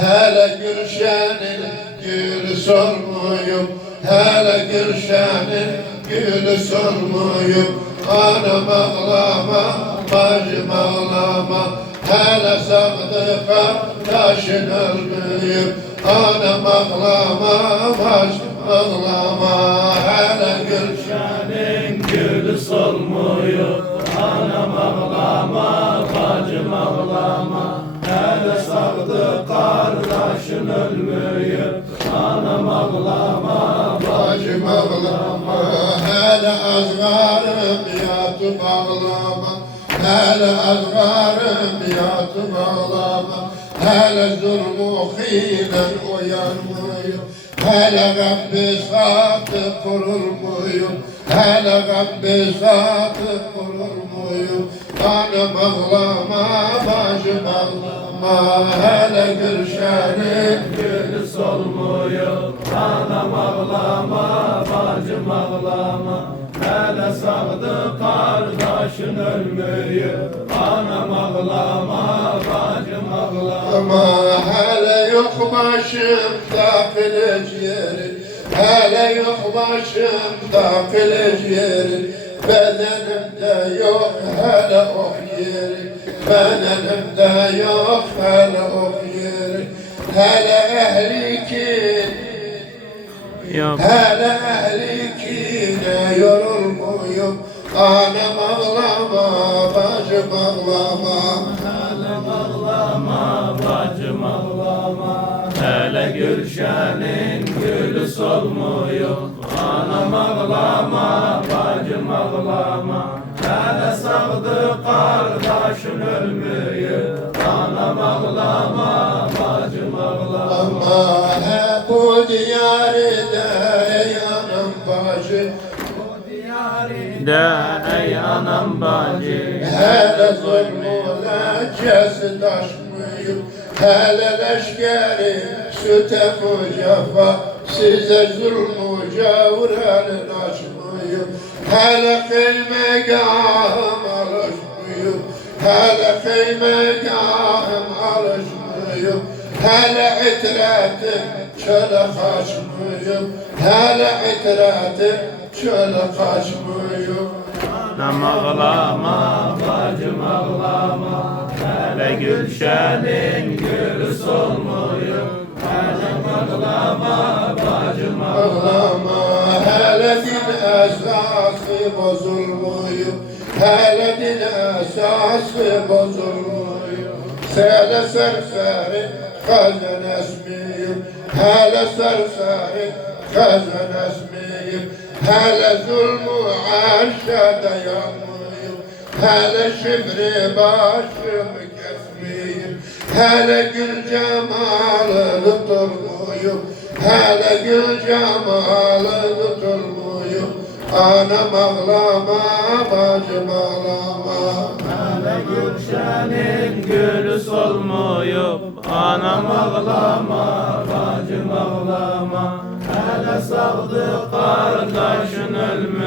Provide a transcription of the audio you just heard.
hele Gülşen'in gülü solmuyum, hele Gülşen'in gülü solmuyum. Anam ağlama, bacım ağlama, hele Sadık'a taşın ölmüyüm. Anam ağlama, bacım ağlama, hele Gülşen'in Gülü solmuyor, anam ağlama, bacım ağlama. Hele Sadık kardeşin ölmüyor, anam ağlama, bacım ağlama. Hele azgarım yatıp ağlama, hele azgarım yatıp ağlama. Hele zulmüyle uyanmıyor, hele Rabbi sadık kurulmuyor, hele Rabbi sadık kurulmuyor. Anam ağlama, bacım ağlama, hele Gülşen'in gülü solmuyor, anam ağlama, bacım ağlama. Hele Sadık kardeşin ölmüyor, anam ağlama, bacım ağlama. ama hele yok başımda kılıç yeri, hele yok başımda kılıç yeri. Bedenimde yok hele ok yeri, bedenimde yok hele ok yeri. Hele ehlikin, hele ehlikine yorulmuyum. Anam ağlama, bacım ağlama. Anam ağlama, bacım ağlama. Hele Gülşen'in gülü solmuyor, anam ağlama, bacım ağlama. Hele Sadık kardeşin ölmüyor, anam ağlama, bacım ağlama. Ama hep bu diyarda ey anam bacı, De ey anam bacı, hele zulmüne kesi taşmıyor, hele leşkeri süte mücefa, size zulmü cevrenin açmıyor. Hele kıymegahım alışmıyor, hele kıymegahım alışmıyor. Hele itretim çöle kaçmıyor, hele itretim çöle kaçmıyor. anam ağlama, bacım ağlama. Hele Gülşen'in gülü solmuyor, anam ağlama, bacım ağlama. Ağlama, hele din esası bozulmuyor, hele din esası bozulmuyor. Hele serseri kazan esmiyim, hele serseri kazan esmiyim. Hele zulmü arşa dayanmıyım, hele şifri başımı kesmeyim. Hele gül cemalı tutulmuyum, hele gül cemalı tutulmuyum. Anam ağlama, bacım ağlama. Hele Gülşen'in gülü solmuyor, anam ağlama, bacım ağlama. Hele Sadık kardeşin ölmüyor.